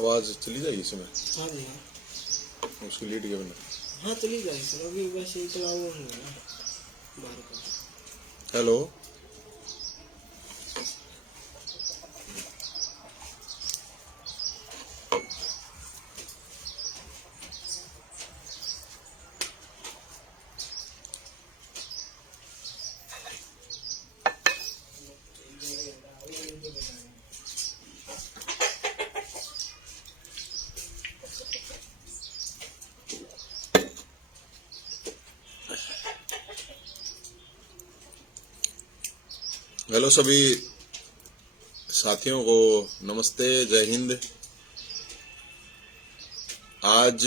आवाज चली जाएगी इसमें? हाँ जी हाँ। उसकी लीड के बिना हाँ चली जाएगी सर, अभी वैसे ही चला हुआ होगा ना बाहर का। हेलो। हेलो सभी साथियों को नमस्ते, जय हिंद। आज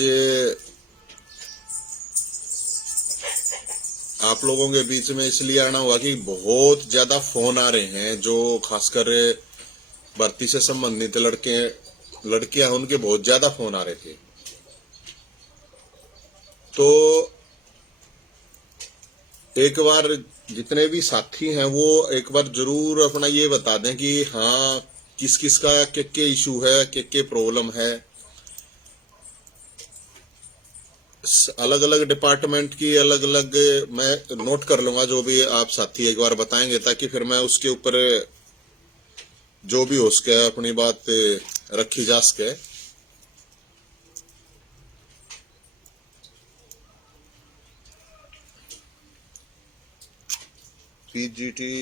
आप लोगों के बीच में इसलिए आना हुआ कि बहुत ज्यादा फोन आ रहे हैं, जो खासकर भर्ती से संबंधित लड़कियां उनके बहुत ज्यादा फोन आ रहे थे। तो एक बार जितने भी साथी हैं वो एक बार जरूर अपना ये बता दें कि हाँ किस किस का क्या इशू है, क्या प्रॉब्लम है। अलग अलग डिपार्टमेंट की अलग अलग मैं नोट कर लूंगा, जो भी आप साथी एक बार बताएंगे, ताकि फिर मैं उसके ऊपर जो भी हो सके अपनी बात रखी जा सके। पीजीटी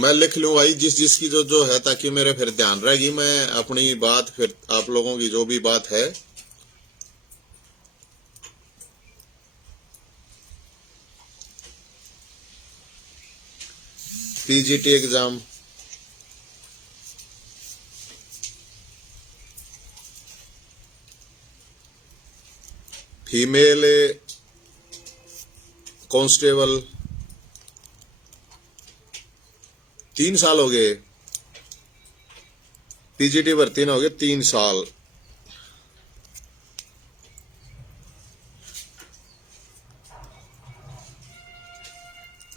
मैं लिख लूंगा जिस जिसकी जो जो है, ताकि मेरे फिर ध्यान रहेगी। मैं अपनी बात फिर आप लोगों की जो भी बात है पीजीटी एग्जाम फीमेल कांस्टेबल 3 साल हो गए, पीजीटी भर्ती ना हो गए 3 साल।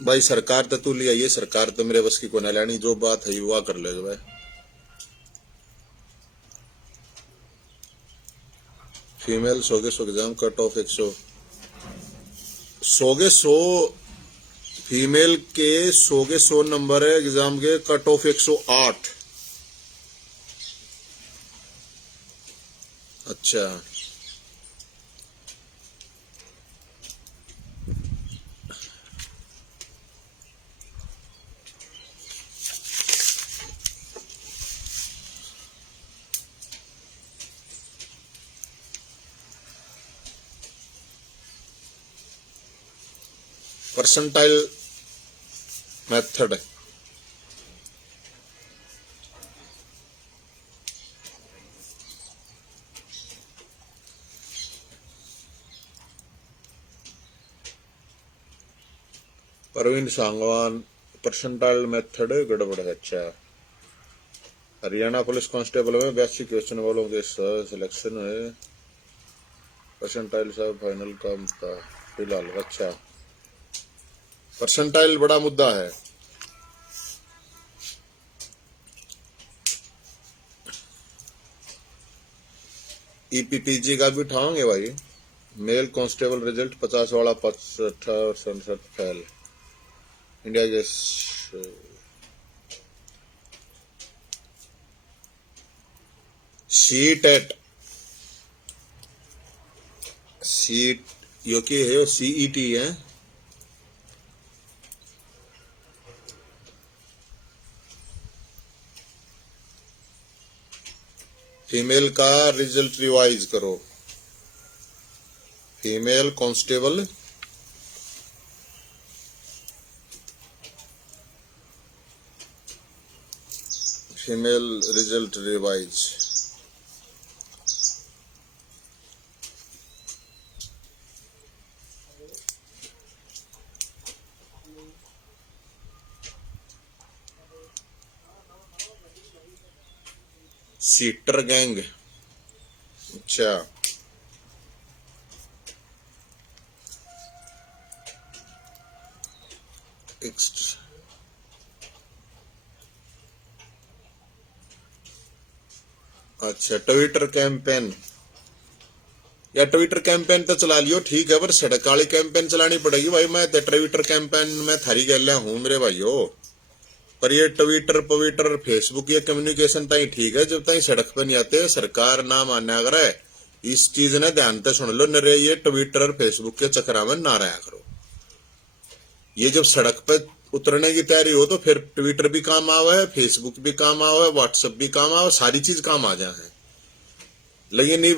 भाई सरकार तो तू ले आइए, सरकार तो मेरे बस की को ना लेनी, जो बात है वो कर ले भाई। Female 100 exam cut off 100 female के 100 नंबर है एग्जाम के, कट ऑफ 108। अच्छा percentile method Parveen Sangwan, percentile method गड़बड़ है। अच्छा, हरियाणा पुलिस कांस्टेबल में 82 क्वेश्चन वालों के सिलेक्शन में परसेंटाइल सब फाइनल का मुद्दा फिलहाल। अच्छा, परसेंटाइल बड़ा मुद्दा है। ईपीपीजी का भी उठाओगे भाई। मेल कांस्टेबल रिजल्ट 50 वाला 65 और 67 फेल। इंडिया के सीटेट सीट यो के है, सीईटी है। फीमेल का रिजल्ट रिवाइज करो। Female constable female result revise. Seater gang. अच्छा, अच्छा, ट्विटर कैंपेन या ट्विटर कैंपेन तो चला लियो, ठीक है, पर सड़क वाली कैंपेन चलानी पड़ेगी भाई। मैं तो ट्विटर कैंपेन में थारी गैल हूं मेरे भाइयों, पर ये ट्विटर पविटर फेसबुक ये कम्युनिकेशन ताई ठीक है, जब ताई सड़क पे नहीं आते सरकार ना मान्या करे। इस चीज ने ध्यान से सुन लो, नरे ये ट्विटर और फेसबुक के चक्कर में ना रहा करो। ये जब सड़क पे उतरने की तैयारी हो तो फिर ट्विटर भी काम आवे, फेसबुक भी काम आवे, व्हाट्सएप भी काम आवे, सारी चीज काम आ जाए। लेकिन ये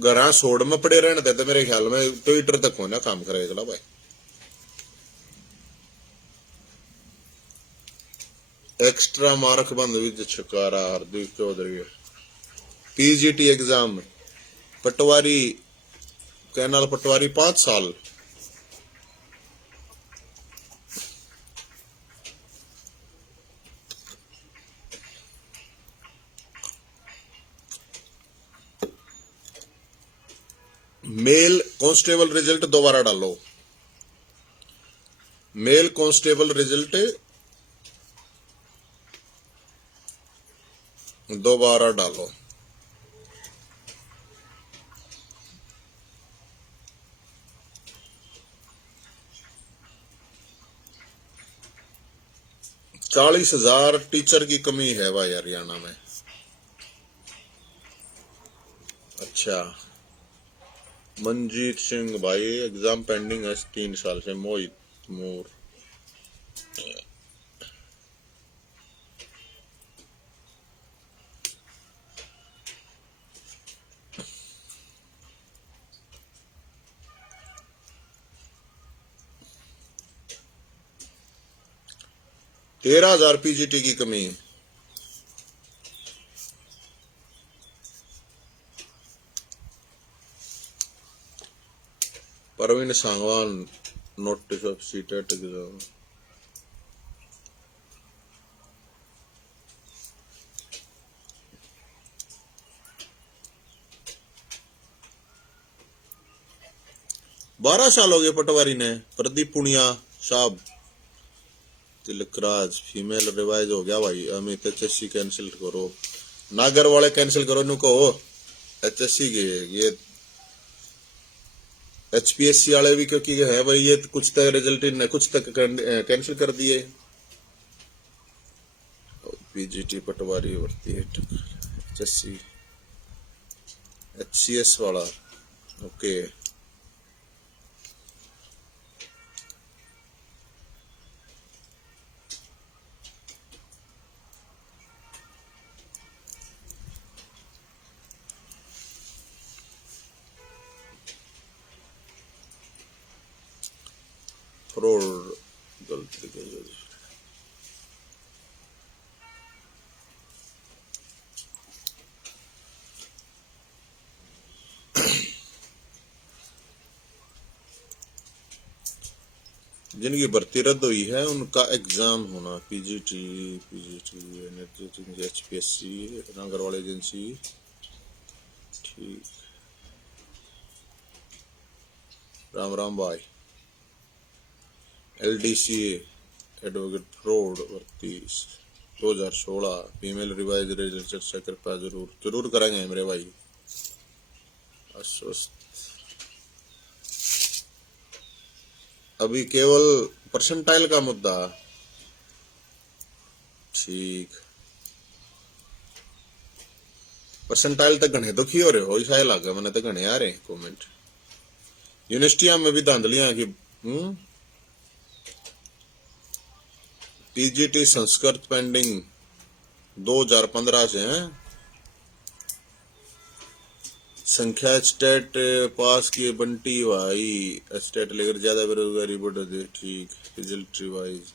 घर सोड़ में पड़े रहने देते, मेरे ख्याल में ट्विटर तक होना काम करेगा भाई। एक्स्ट्रा मार्क बंद विद छकारा Hardik Chaudhary. PGT exam patwari, canal patwari 5 साल। मेल कांस्टेबल रिजल्ट दोबारा डालो। मेल कांस्टेबल रिजल्ट दोबारा डालो। चालीस 40,000 टीचर की कमी है भाई हरियाणा में। अच्छा, मनजीत सिंह भाई एग्जाम पेंडिंग है 3 साल से। मोहित मोर 13,000 पीजीटी की कमी। Parveen Sangwan notice of CTET exam. बारह साल हो गए पटवारी ने। प्रदीप पुनिया साहब। तिलकराज फीमेल रिवाइज हो गया भाई। अमित एचएससी कैंसिल करो, नागर वाले कैंसिल करो, नु कहो एचएससी के ये एचपीएससी वाले भी, क्योंकि है भाई ये कुछ तक रिजल्ट इन कुछ तक कैंसिल कर दिए। पीजीटी पटवारी भर्ती है, एचएससी एचसीएस वाला। ओके, फ्रॉड गलती कर जिनकी भर्ती रद्द हुई है उनका एग्जाम होना। PGT PGT HPSC Nagarwal agency. ठीक, राम राम भाई। एलडीसीए एडवोकेट फ्रॉड भर्ती 2016 फीमेल रिवाइज रिजल्ट चर्चा कृपया जरूर जरूर करेंगे मेरे भाई। आश्वस्त अभी केवल परसेंटाइल का मुद्दा। ठीक, परसेंटाइल तक घने दुखी हो रहे हो, ऐसा लगा मैंने तो घने आ रहे कमेंट। यूनिवर्सिटियां में भी धांधलियां की। पीजीटी संस्कृत पेंडिंग 2015 से है। संख्या स्टेट पास किए बंटी भाई, स्टेट लेकर ज्यादा बेरोजगारी बढ़ रही। ठीक, रिजल्ट रिवाइज।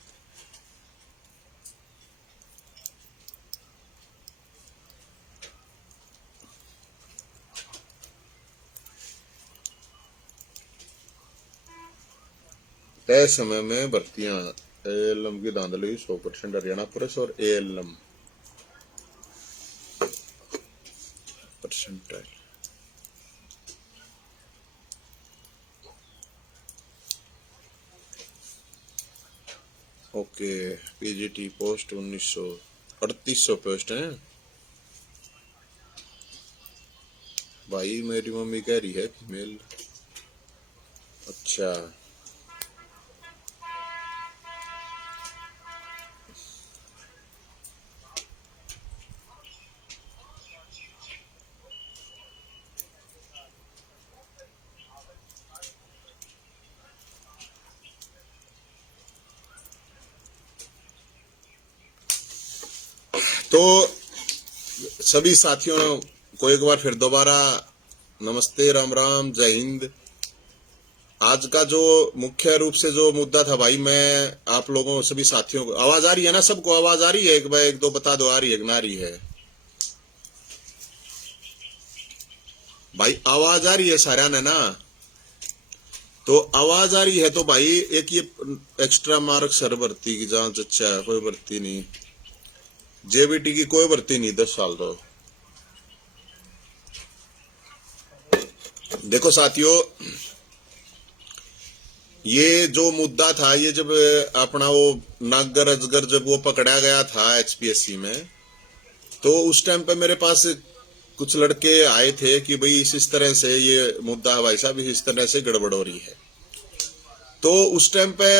तय समय में भर्तियां। एएलएम की धांधली 100% हरियाणा पुलिस और ALM percentile. Okay, PGT post 1900 3800 post है। भाई, मेरी मम्मी कह रही है फीमेल। अच्छा, तो सभी साथियों को एक बार फिर दोबारा नमस्ते, राम राम, जय हिंद। आज का जो मुख्य रूप से जो मुद्दा था भाई, मैं आप लोगों सभी साथियों को, आवाज आ रही है ना? सबको आवाज आ रही है? एक बार एक दो बता दो, आ रही है कि ना आ रही है? भाई आवाज आ रही है सारा ने ना? तो आवाज आ रही है तो भाई एक ये एक्स्ट्रा मार्क सर भर्ती की जांच, अच्छा है, कोई भर्ती नहीं, जेबीटी की कोई भर्ती नहीं 10 साल। तो देखो साथियों, ये जो मुद्दा था, ये जब अपना वो नागर अजगर जब वो पकड़ा गया था एचपीएससी में, तो उस टाइम पे मेरे पास कुछ लड़के आए थे कि भाई इस तरह से ये मुद्दा है भाई साहब, इस तरह से गड़बड़ हो रही है। तो उस टाइम पे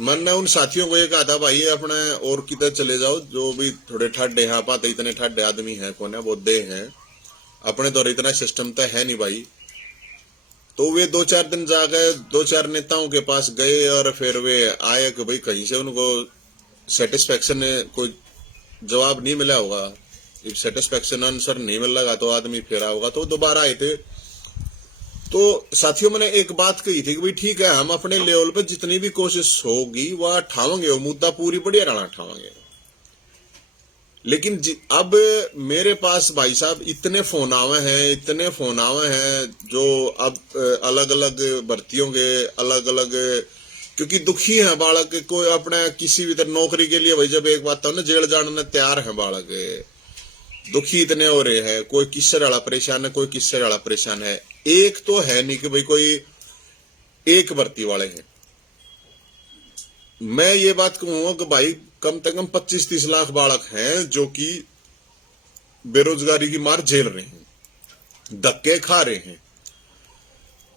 मैंने उन साथियों को ये कहा था भाई अपने और किधर चले जाओ, जो भी थोड़े ठाडे हैं, पाते इतने ठाडे आदमी हैं, कौन है वो दे हैं, अपने तो इतना सिस्टम तो है नहीं भाई। तो वे 2-4 दिन जा गए, 2-4 नेताओं के पास गए और फिर वे आए कि भाई कहीं से उनको सेटिस्फेक्शन कोई जवाब नहीं मिला होगा, सेटिस्फेक्शन आंसर नहीं मिल लगा तो आदमी फेरा होगा, तो दोबारा आए थे। तो साथियों मैंने एक बात कही थी कि भाई ठीक है, हम अपने लेवल पे जितनी भी कोशिश होगी वह ठावेंगे, वो मुद्दा पूरी बढ़िया रहना ठावेंगे। लेकिन अब मेरे पास भाई साहब इतने फोन आवे हैं, इतने फोन आवे हैं, जो अब अलग अलग भर्तियों के अलग अलग, क्योंकि दुखी है बालक, कोई अपने किसी भी तरह नौकरी के लिए भाई, जब एक बात ना जेल जाने तैयार है बालक, दुखी इतने हो रहे हैं, कोई किससे वाला परेशान है, कोई किससे वाला परेशान है। एक तो है नहीं कि भाई कोई एक भर्ती वाले हैं। मैं ये बात कहूंगा कि भाई कम से कम 25-30 लाख बालक हैं जो कि बेरोजगारी की मार झेल रहे हैं, धक्के खा रहे हैं।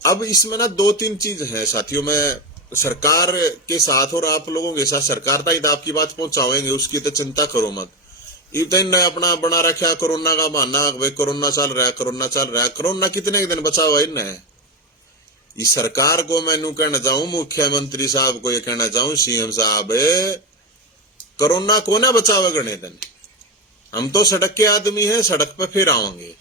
अब इसमें ना 2-3 चीज है साथियों, मैं सरकार के साथ और आप लोगों के साथ, सरकार तक आपकी बात पहुंचाएंगे, उसकी तो चिंता करो मत। इतने अपना बना रखा कोरोना का बहाना, भाई कोरोना चल रहा है, कोरोना चल रहा है। कोरोना कितने दिन बचा हुआ इन्हें? इस सरकार को मैं नू कहना चाहूं, मुख्यमंत्री साहब को ये कहना चाहूं, सीएम साहब, कोरोना को ना बचावा गणे दिन, हम तो सड़क के आदमी हैं, सड़क पे फिर आएंगे।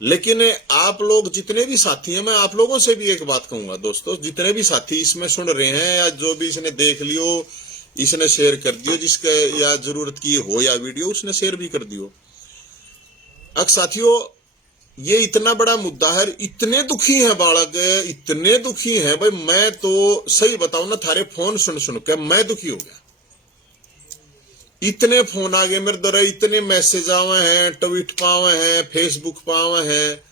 लेकिन आप लोग जितने भी साथी हैं, मैं आप लोगों से भी एक बात कहूंगा दोस्तों, जितने भी साथी इसमें सुन रहे हैं या जो भी इसने देख लियो, इसने शेयर कर दियो, जिसके या जरूरत की हो या वीडियो, उसने शेयर भी कर दियो। अब साथियों ये इतना बड़ा मुद्दा है, इतने दुखी हैं बालक, इतने दुखी हैं भाई, मैं तो सही बताऊं ना, थारे फोन सुन सुन के मैं दुखी हो गया। इतने फोन आ गए मेरे द्वारा, इतने मैसेज आवे हैं, ट्वीट पावे हैं, फेसबुक पावे हैं।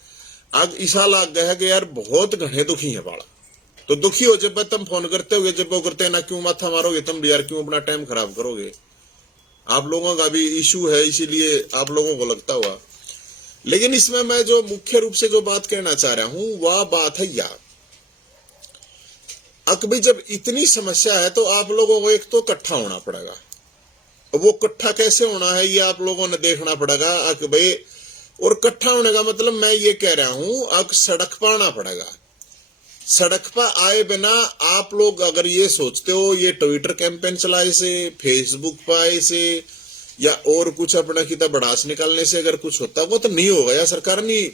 अब ऐसा लग गया है कि यार बहुत घने दुखी है बालक। तो दुखी हो जब तुम फोन करते हो, जब वो करते ना, क्यों माथा मारोगे तुम यार, क्यों अपना टाइम खराब करोगे? आप लोगों का भी इशू है, इसीलिए आप लोगों को लगता हुआ। लेकिन इसमें मैं जो मुख्य रूप से जो बात कहना चाह रहा हूं वह बात है यार, अकबी जब इतनी समस्या है तो आप लोगों को एक तो इकट्ठा होना पड़ेगा। वो इकट्ठा कैसे होना है ये आप लोगों ने देखना पड़ेगा अकबे। और इकट्ठा होने का मतलब मैं ये कह रहा हूं, अब सड़क पर आना पड़ेगा। सड़क पर आए बिना आप लोग अगर ये सोचते हो ये ट्विटर कैंपेन चलाए से, फेसबुक पर आए से, या और कुछ अपना कितना बड़ास निकालने से अगर कुछ होता, वो तो नहीं होगा। या सरकार नहीं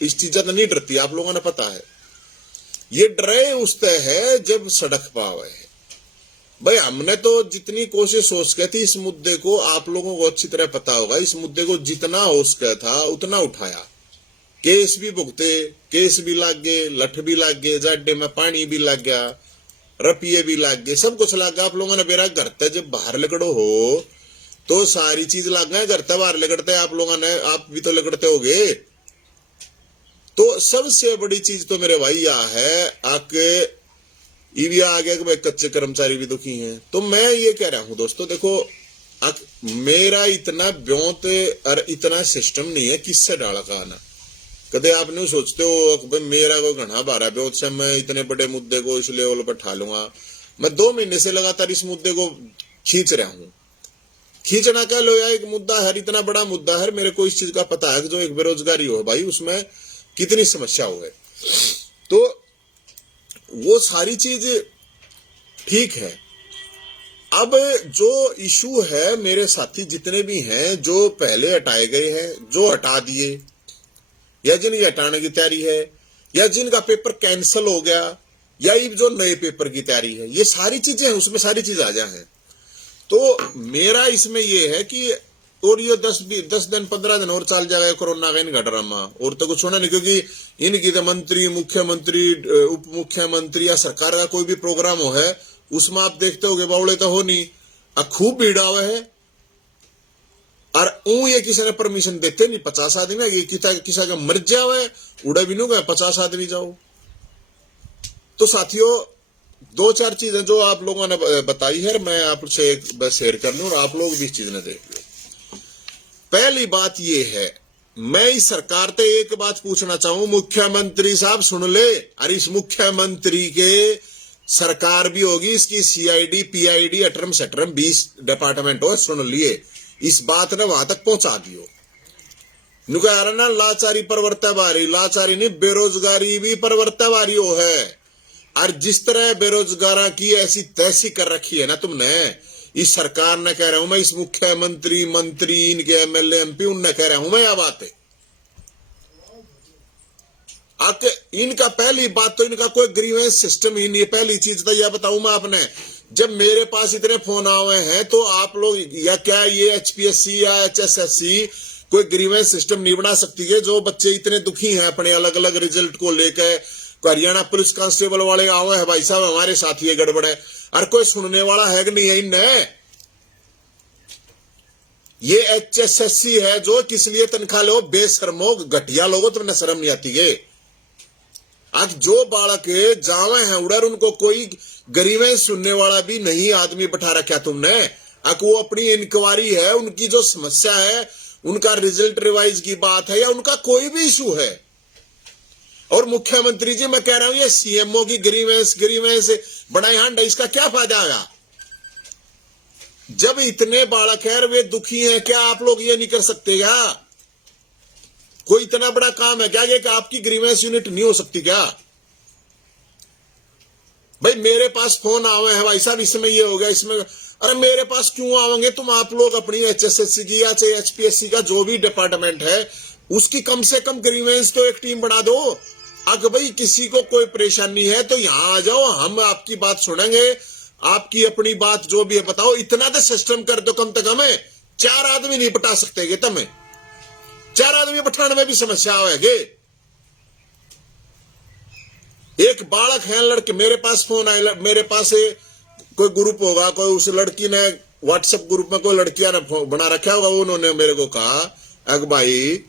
इस चीजा तो नहीं डरती, आप लोगों ने पता है। ये डरे उस तय है जब सड़क पर आवे है भाई। हमने तो जितनी कोशिश हो सके थी इस मुद्दे को, आप लोगों को अच्छी तरह पता होगा, इस मुद्दे को जितना हो सका था उतना उठाया। केस भी भुगते, केस भी लाग गए, लठ भी लाग गए, जाडे में पानी भी लग गया, रपिये भी लाग गए, सब कुछ लग गया। आप लोगों ने मेरा घर तक जब बाहर लगड़ो हो तो सारी चीज लग गए, घर तक बाहर लगड़ते आप लोगों ने, आप भी तो लगड़ते होगे। तो सबसे बड़ी चीज तो मेरे भाई यह है आके ये भी आ गया कि भाई कच्चे कर्मचारी भी दुखी हैं। तो मैं ये कह रहा हूं दोस्तों, देखो मेरा इतना ब्योंत और इतना सिस्टम नहीं है किससे डाला का आना। कदे आप नहीं सोचते हो कि मेरा को घना बारा ब्योत से मैं इतने बड़े मुद्दे को इस लेवल पर ठा लूंगा। मैं 2 महीने से लगातार इस मुद्दे को खींच रहा हूं। खींचना क्या लो यार, एक मुद्दा है, इतना बड़ा मुद्दा है, मेरे को इस चीज का पता है कि जो एक बेरोजगारी हो भाई उसमें कितनी समस्या हो है। तो वो सारी चीज ठीक है। अब जो इशू है, मेरे साथी जितने भी हैं जो पहले हटाए गए हैं, जो हटा दिए या जिनकी हटाने की तैयारी है, या जिनका पेपर कैंसिल हो गया, या जो नए पेपर की तैयारी है, ये सारी चीजें हैं, उसमें सारी चीज आ जाए। तो मेरा इसमें ये है कि और ये 10 दिन 15 दिन और चल जाएगा कोरोना का इनका ड्रामा, और तो कुछ होना नहीं। क्योंकि इनकी तो मंत्री, मुख्यमंत्री, उप मुख्यमंत्री या सरकार का कोई भी प्रोग्राम हो है, उसमें आप देखते होगे बावड़े तो हो नहीं, खूब भीड़ आवे है। और ये किसी ने परमिशन देते नहीं, 50 आदमी है, किसी का मर जावे उड़ा भी नहीं गए 50 आदमी जाओ। तो साथियों 2-4 चीजें जो आप लोगों ने बताई है, मैं आपसे एक बस शेयर कर लूं और आप लोग भी इस चीज ने देख लो। पहली बात ये है, मैं इस सरकार से एक बात पूछना चाहूं, मुख्यमंत्री साहब सुन ले, और इस मुख्यमंत्री के सरकार भी होगी, इसकी CID PID अटरम सटरम 20 डिपार्टमेंट हो, सुन लिए, इस बात ने वहां तक पहुंचा दियो। नुका यार ना लाचारी परवर्ता बारी, लाचारी नहीं बेरोजगारी भी परवर्ता बारी हो है। और जिस तरह बेरोजगार की ऐसी तैसी कर रखी है ना तुमने, इस सरकार ने कह रहा हूं मैं, इस मुख्यमंत्री, मंत्री, इनके MLA MP उनने कह रहा हूं मैं, यह बात है। इनका पहली बात तो इनका कोई ग्रीवेंस सिस्टम ही नहीं है। पहली चीज तो यह बताऊं मैं आपने, जब मेरे पास इतने फोन आए हैं तो आप लोग या क्या ये HPSC या HSSC कोई ग्रीवेंस सिस्टम नहीं बना सकती है? जो बच्चे इतने दुखी हैं अपने अलग अलग रिजल्ट को लेकर, हरियाणा पुलिस कांस्टेबल वाले आवे हैं, भाई साहब हमारे साथ ये गड़बड़ है, और कोई सुनने वाला है कि नहीं है इनने? ये HSSC है जो किस लिए तनख्वाह लो, बेशर्मो घटिया लोगो, तुमने शर्म नहीं आती है? आज जो बालक जावे हैं उड़र, उनको कोई गरीबें सुनने वाला भी नहीं आदमी बैठा रखा तुमने। वो अपनी इंक्वायरी है, उनकी जो समस्या है, उनका रिजल्ट रिवाइज की बात है, या उनका कोई भी इशू है। और मुख्यमंत्री जी मैं कह रहा हूं, ये CMO की ग्रीवेंस बनाए हांडा, इसका क्या फायदा आया? जब इतने बालक है वे दुखी हैं, क्या आप लोग ये नहीं कर सकते क्या? कोई इतना बड़ा काम है क्या ये कि आपकी ग्रीवेंस यूनिट नहीं हो सकती क्या? भाई मेरे पास फोन आवे हैं, भाई साहब इसमें ये हो गया, इसमें, अरे मेरे पास क्यों आवेंगे? तुम आप लोग अपनी HSSC की या HPSC का जो भी डिपार्टमेंट है, उसकी कम से कम ग्रीवेंस तो एक टीम बना दो। अगर भाई किसी को कोई परेशानी है तो यहां आ जाओ, हम आपकी बात सुनेंगे, आपकी अपनी बात जो भी है बताओ। इतना तो सिस्टम कर दो, कम से कम 4 आदमी नहीं पटा सकते तुम्हें, 4 आदमी पठाने में भी समस्या आएगी। एक बालक है, लड़के, मेरे पास फोन आए, मेरे पास कोई ग्रुप होगा, कोई उस लड़की ने व्हाट्सएप ग्रुप में कोई लड़कियां ने बना रखा होगा, उन्होंने मेरे को कहा अग भाई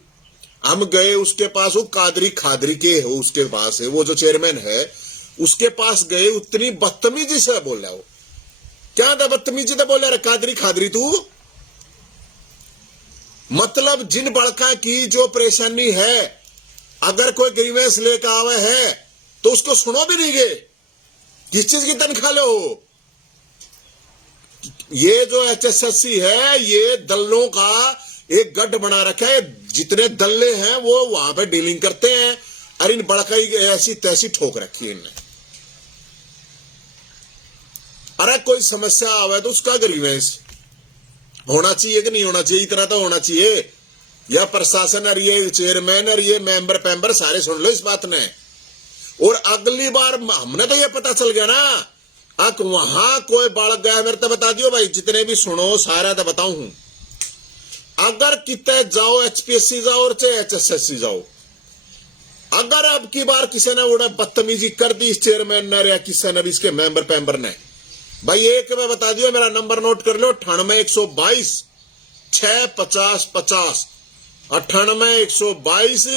हम गए उसके पास, वो कादरी खादरी के हो उसके पास है, वो जो चेयरमैन है उसके पास गए, उतनी बदतमीजी से बोल रहा हो। क्या था बदतमीजी तो बोल रहा कादरी खादरी तू? मतलब जिन बड़का की जो परेशानी है, अगर कोई ग्रीवेंस लेकर आवे है तो उसको सुनो भी नहीं गए, किस चीज की तनख्वाह लो? ये जो HSSC है, ये दल्लों का एक गढ़ बना रखा है, जितने दल्ले हैं वो वहां पे डीलिंग करते हैं, और इन बड़का ऐसी तैसी ठोक रखी है इनने। अरे कोई समस्या आवे तो उसका ग्रीवेंस होना चाहिए कि नहीं होना चाहिए? इतना तो होना चाहिए। या प्रशासन और ये चेयरमैन और ये मेंबर सारे सुन लो इस बात ने। और अगली बार हमने तो ये पता चल गया ना, वहां कोई बालक गया मेरे तो बता दियो भाई, जितने भी सुनो सारा तो बताऊं हूं। अगर कितने जाओ, HPSC जाओ और चाहे HSSC जाओ, अगर अब की बार किसी ने उड़ा बदतमीजी कर दी इस चेयरमैन ने या किसी ने भी इसके मेंबर ने, भाई एक मैं बता दियो, मेरा नंबर नोट कर लो, 98 122 650 50, 98 122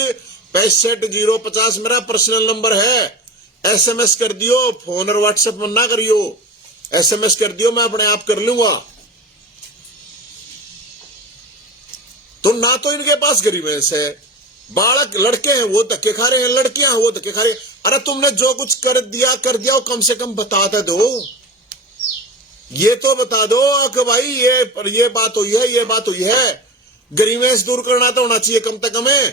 65 050 मेरा पर्सनल नंबर है। SMS कर दियो, फोन और व्हाट्सएप में ना करियो, SMS कर दियो, मैं अपने आप कर लूंगा। तो ना तो इनके पास ग्रीवेंस है, बालक लड़के हैं वो धक्के खा रहे हैं, लड़कियां हैं वो धक्के खा रही हैं। अरे तुमने जो कुछ कर दिया वो कम से कम बता दो, ये तो बता दो कि भाई ये बात हुई है, ये बात हुई है। ग्रीवेंस दूर करना तो होना चाहिए कम से कम है।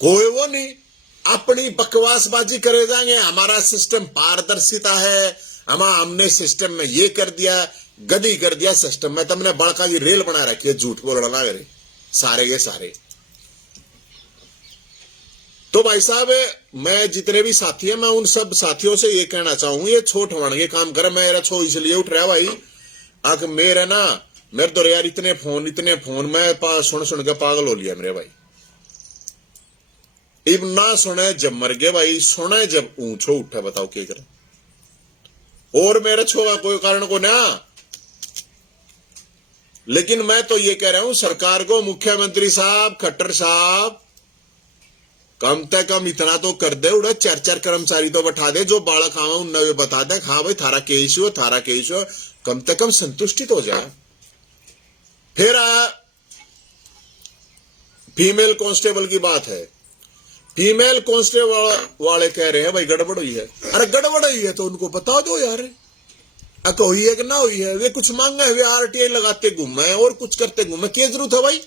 कोई वो नहीं, अपनी बकवासबाजी करे जाएंगे, हमारा सिस्टम पारदर्शिता है, हमने सिस्टम में ये कर दिया, गदी कर दिया सिस्टम में, तुमने बड़का की रेल बना रखी है, झूठ बोलना ना करे सारे के सारे। तो भाई साहब, मैं जितने भी साथी हैं, मैं उन सब साथियों से ये कहना चाहूंगा, ये छोट होने के काम करे। मेरा छो इसलिए उठ रहा भाई, आख मेरे तो यार इतने फोन मैं सुन के पागल हो लिया मेरे भाई। इब ना सुने जब मर गए भाई, सुने जब ऊंचो उठा, बताओ क्या करें। और मेरे छोगा कोई कारण को ना, लेकिन मैं तो ये कह रहा हूं सरकार को, मुख्यमंत्री साहब, खट्टर साहब, कम से कम इतना तो कर दे, उड़ा 4-4 कर्मचारी तो बैठा दे, जो बालक आवा उन्हें बता दे, हाँ भाई थारा केस हो, कम से कम संतुष्टित हो जाए। फिर फीमेल कांस्टेबल की बात है, फीमेल कांस्टेबल वाले कह रहे हैं भाई गड़बड़ हुई है। अरे गड़बड़ हुई है तो उनको बता दो यार, हुई है कि ना हुई है। वे कुछ मांगे, वे आरटीआई लगाते घूमे और कुछ करते घूमे, क्या जरूरत है भाई।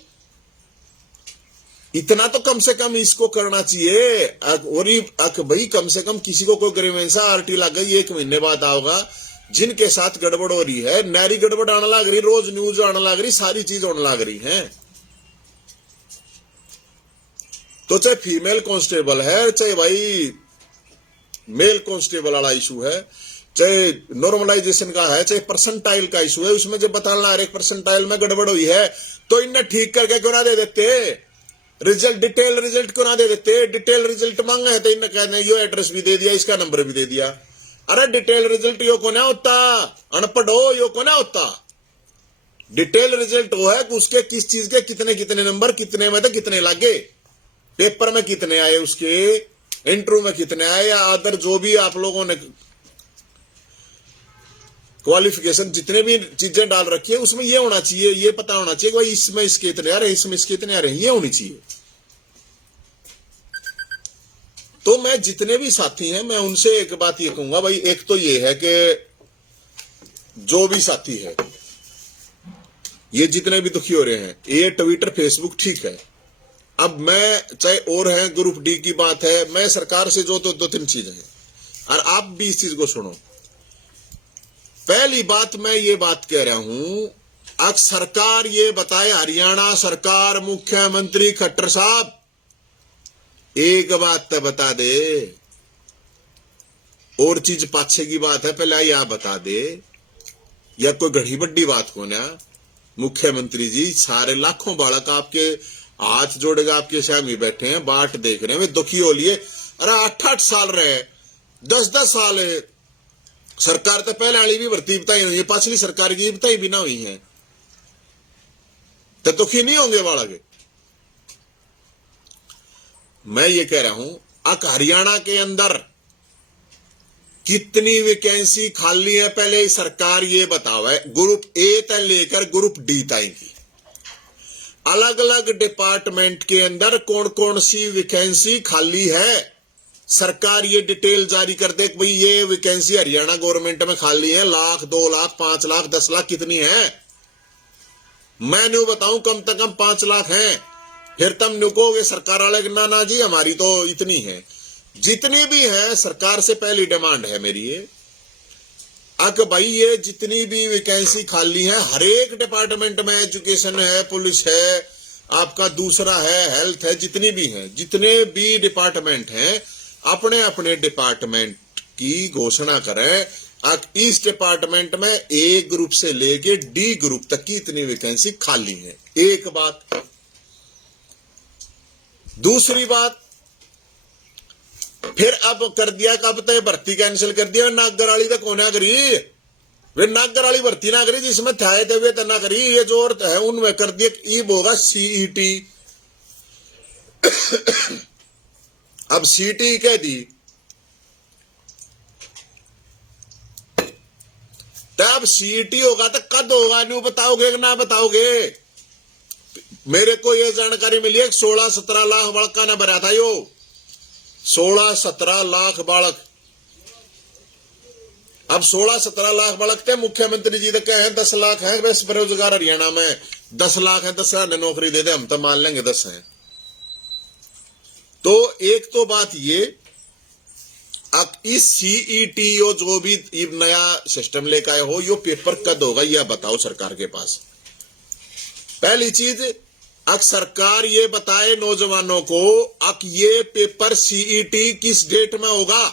इतना तो कम से कम इसको करना चाहिए। और भाई कम से कम किसी को कोई ग्रीवेंस आरटी लग गई, 1 महीने बाद आओगा, जिनके साथ गड़बड़ हो रही है, नारी गड़बड़ आने लग रही, रोज न्यूज आने लग रही, सारी चीज होने लग रही है। तो चाहे फीमेल कांस्टेबल है, चाहे भाई मेल कांस्टेबल वाला इशू है, चाहे नॉर्मलाइजेशन का है, चाहे परसेंटाइल का इशू है, उसमें जब बताना है 1% में गड़बड़ हुई है, तो इन्हें ठीक करके क्यों ना दे देते, रिजल्ट डिटेल रिजल्ट क्यों ना दे देते। डिटेल रिजल्ट मांगा है तो इन्हें कहने यो एड्रेस भी दे दिया, इसका नंबर भी दे दिया। अरे डिटेल रिजल्ट यो को ना होता, अनपढ़ हो यो को ना होता। डिटेल रिजल्ट वो है कि उसके किस चीज के कितने नंबर, कितने में तो कितने लागे, पेपर में कितने आए, उसके इंटरव्यू में कितने आए, या अदर जो भी आप लोगों ने क्वालिफिकेशन जितने भी चीजें डाल रखी है, उसमें ये होना चाहिए, ये पता होना चाहिए कि भाई इसमें इसके इतने आ रहे, इसमें इसके इतने आ रहे, ये होनी चाहिए। तो मैं जितने भी साथी हैं, मैं उनसे एक बात ये कहूंगा भाई, एक तो ये है कि जो भी साथी है, ये जितने भी दुखी हो रहे हैं, ये ट्विटर फेसबुक ठीक है। अब मैं चाहे और है, ग्रुप डी की बात है, मैं सरकार से जो तो 2-3 चीजें हैं, और आप भी इस चीज को सुनो। पहली बात मैं ये बात कह रहा हूं, अब सरकार ये बताए, हरियाणा सरकार, मुख्यमंत्री खट्टर साहब, एक बात तो बता दे, और चीज पाछे की बात है, पहले यह बता दे, या कोई घड़ी बड्डी बात को ना। मुख्यमंत्री जी, सारे लाखों बालक आपके हाथ जोड़ेगा, आपके सामने बैठे हैं, बाट देख रहे हैं, वे दुखी हो लिए। अरे 8-8 साल रहे, 10-10 साल सरकार तो पहले वाली भी भर्ती बताई हुई है, पाछली सरकार की बताई भी ना हुई है, तो दुखी नहीं होंगे बालक। मैं ये कह रहा हूं, हरियाणा के अंदर कितनी वैकेंसी खाली है, पहले सरकार ये बतावे। ग्रुप ए तक लेकर ग्रुप डी तक की अलग अलग डिपार्टमेंट के अंदर कौन कौन सी वैकेंसी खाली है, सरकार ये डिटेल जारी कर दे कि भाई ये वैकेंसी हरियाणा गवर्नमेंट में खाली है, 1 लाख, 2 लाख, 5 लाख, 10 लाख कितनी है। मैं न्यू बताऊं कम से कम 5 लाख है, फिर तुम न्यू कहोगे सरकार वाले ना जी हमारी तो इतनी है। जितनी भी है, सरकार से पहली डिमांड है मेरी ये, भाई ये जितनी भी वैकेंसी खाली है, हर एक डिपार्टमेंट में, एजुकेशन है, पुलिस है, आपका दूसरा है, हेल्थ है, जितनी भी है, जितने भी डिपार्टमेंट हैं, अपने अपने डिपार्टमेंट की घोषणा करें, इस डिपार्टमेंट में ए ग्रुप से लेके डी ग्रुप तक की इतनी वैकेंसी खाली है। एक बात। दूसरी बात, फिर अब कर दिया, कब तक भर्ती कैंसिल कर दिया, नागर वाली तो कोना करी, वे नागर वाली भर्ती ना करी, जिसमें थे वे तो ना करी, ये जो और है उनमें कर दिया। ईब होगा सीईटी, अब सीईटी कह दी, तब सीईटी होगा तो कद होगा, न्यू बताओगे कि ना बताओगे। मेरे को ये जानकारी मिली है 16-17 लाख बालक ने भरा था यो 16-17 लाख बालक। अब 16-17 लाख बालक थे, मुख्यमंत्री जी तो कहे 10 लाख है बस बेरोजगार हरियाणा में, 10 लाख है, 10,000 ने नौकरी दे दे हम तो मान लेंगे 10 है। तो एक तो बात ये अब इस सीईटी जो भी नया सिस्टम लेकर आए हो यो पेपर कद होगा यह बताओ सरकार के पास। पहली चीज अब सरकार ये बताए नौजवानों को अब ये पेपर सीईटी किस डेट में होगा